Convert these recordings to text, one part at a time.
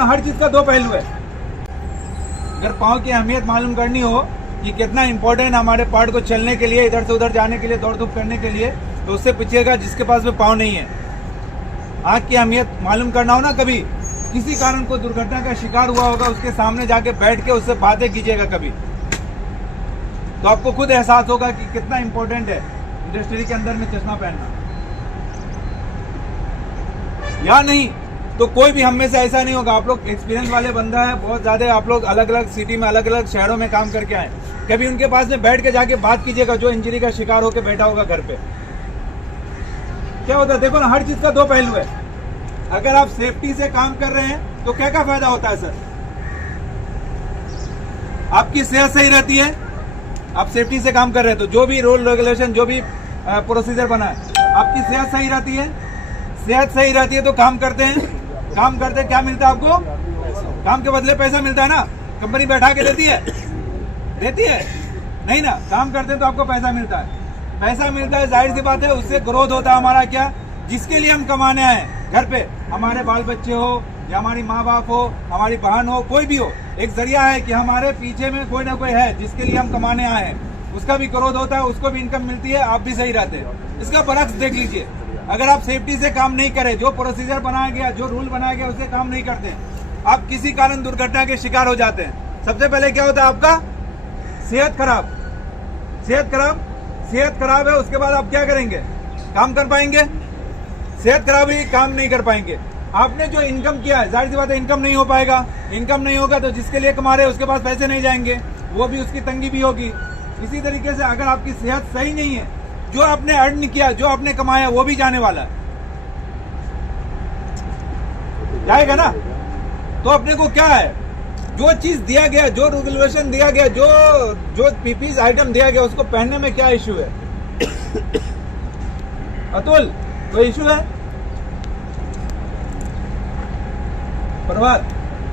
ना, हर चीज का दो पहलू है। अगर पाँव की अहमियत मालूम करनी हो कि कितना इंपॉर्टेंट हमारे पार्ट को चलने के लिए, इधर से उधर जाने के लिए, दौड़ धूप करने के लिए, तो उससे पूछिएगा जिसके पास में पाँव नहीं है। आँख की अहमियत मालूम करना हो ना, कभी किसी कारण को दुर्घटना का शिकार हुआ होगा, उसके सामने जाके बैठ के उससे बातें कीजिएगा कभी, तो आपको खुद एहसास होगा कि कितना इंपॉर्टेंट है इंडस्ट्री के अंदर में चश्मा पहनना। या नहीं तो कोई भी हम में से ऐसा नहीं होगा। आप लोग एक्सपीरियंस वाले बंदा है बहुत ज्यादा, आप लोग अलग अलग सिटी में, अलग अलग शहरों में काम करके आए, कभी उनके पास में बैठ के जाके बात कीजिएगा जो इंजरी का शिकार होकर बैठा होगा घर पे। क्या होता है देखो ना, हर चीज का दो पहलू है। अगर आप सेफ्टी से काम कर रहे हैं तो क्या फायदा होता है सर? आपकी सेहत सही रहती है, आप सेफ्टी से काम कर रहे हैं तो जो भी रूल रेगुलेशन, जो भी प्रोसीजर बना है, आपकी सेहत सही रहती है। सेहत सही रहती है तो काम करते हैं, काम करते क्या मिलता है आपको? काम के बदले पैसा मिलता है ना। कंपनी बैठा के देती है? देती है नहीं ना। काम करते हैं तो आपको पैसा मिलता है, पैसा मिलता है, जाहिर सी बात है उससे ग्रोथ होता है हमारा। क्या, जिसके लिए हम कमाने आए घर पे, हमारे बाल बच्चे हो या हमारी माँ बाप हो, हमारी बहन हो, कोई भी हो, एक जरिया है कि हमारे पीछे में कोई ना कोई है जिसके लिए हम कमाने आए हैं। उसका भी ग्रोथ होता है, उसको भी इनकम मिलती है, आप भी सही रहते हैं। इसका बरक्स देख लीजिए, अगर आप सेफ्टी से काम नहीं करें, जो प्रोसीजर बनाया गया, जो रूल बनाया गया उससे काम नहीं करते, आप किसी कारण दुर्घटना के शिकार हो जाते हैं। सबसे पहले क्या होता है? आपका सेहत खराब। सेहत खराब है, उसके बाद आप क्या करेंगे? काम कर पाएंगे? सेहत खराब है, काम नहीं कर पाएंगे। आपने जो इनकम किया है, जाहिर सी बात है इनकम नहीं हो पाएगा। इनकम नहीं होगा तो जिसके लिए कमा रहे हैं उसके पास पैसे नहीं जाएंगे, वो भी, उसकी तंगी भी होगी। इसी तरीके से अगर आपकी सेहत सही नहीं है, जो आपने अर्न किया, जो आपने कमाया, वो भी जाने वाला है, जाएगा ना। तो अपने को क्या है, जो चीज दिया गया, जो रेगुलेशन दिया गया, जो पीपीस आइटम दिया गया, उसको पहनने में क्या इश्यू है? अतुल, कोई इश्यू है? प्रभात,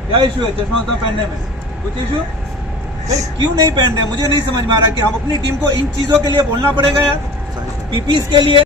क्या इश्यू है चश्मा पहनने में? कुछ इश्यू? फिर क्यों नहीं पहन रहे? मुझे नहीं समझ में आ रहा कि हम अपनी टीम को इन चीजों के लिए बोलना पड़ेगा यार, पीपीस के लिए।